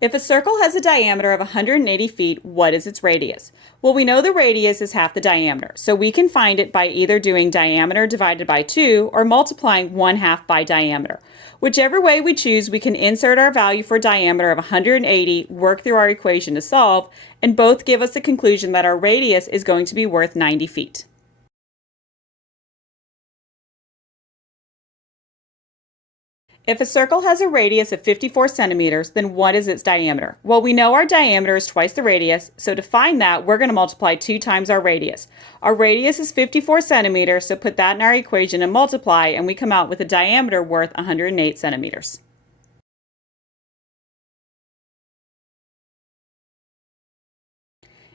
If a circle has a diameter of 180 feet, what is its radius? Well, we know the radius is half the diameter, so we can find it by either doing diameter divided by 2 or multiplying 1/2 by diameter. Whichever way we choose, we can insert our value for diameter of 180, work through our equation to solve, and both give us the conclusion that our radius is going to be worth 90 feet. If a circle has a radius of 54 centimeters, then what is its diameter? Well, we know our diameter is twice the radius, so to find that, we're going to multiply 2 times our radius. Our radius is 54 centimeters, so put that in our equation and multiply, and we come out with a diameter worth 108 centimeters.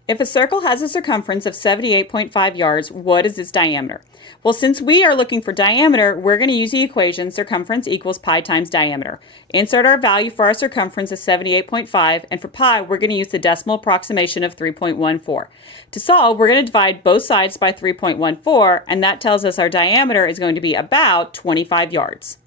If a circle has a circumference of 78.5 yards, what is its diameter? Well, since we are looking for diameter, we're going to use the equation circumference equals pi times diameter. Insert our value for our circumference as 78.5, and for pi, we're going to use the decimal approximation of 3.14. To solve, we're going to divide both sides by 3.14, and that tells us our diameter is going to be about 25 yards.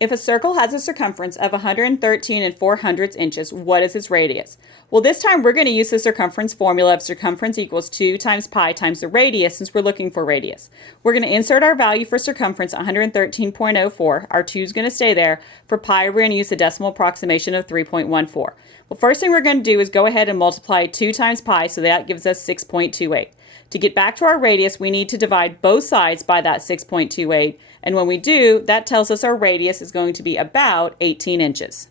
If a circle has a circumference of 113 400 inches, what is its radius? Well, this time we're going to use the circumference formula of circumference equals 2 times pi times the radius since we're looking for radius. We're going to insert our value for circumference 113.04. Our 2 is going to stay there. For pi, we're going to use the decimal approximation of 3.14. Well, first thing we're going to do is go ahead and multiply 2 times pi, so that gives us 6.28. To get back to our radius, we need to divide both sides by that 6.28, and when we do, that tells us our radius is going to be about 18 inches.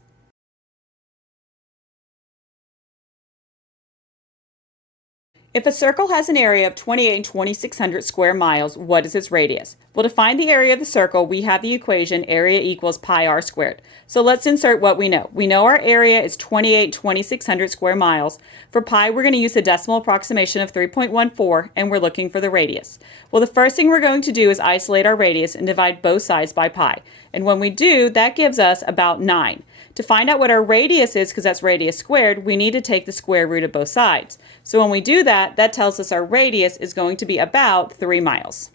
If a circle has an area of 28 2600 square miles, what is its radius? Well, to find the area of the circle, we have the equation area equals pi r squared. So let's insert what we know. We know our area is 28 2600 square miles. For pi, we're going to use the decimal approximation of 3.14, and we're looking for the radius. Well, the first thing we're going to do is isolate our radius and divide both sides by pi. And when we do, that gives us about 9. To find out what our radius is, because that's radius squared, we need to take the square root of both sides. So when we do that, that tells us our radius is going to be about 3 miles.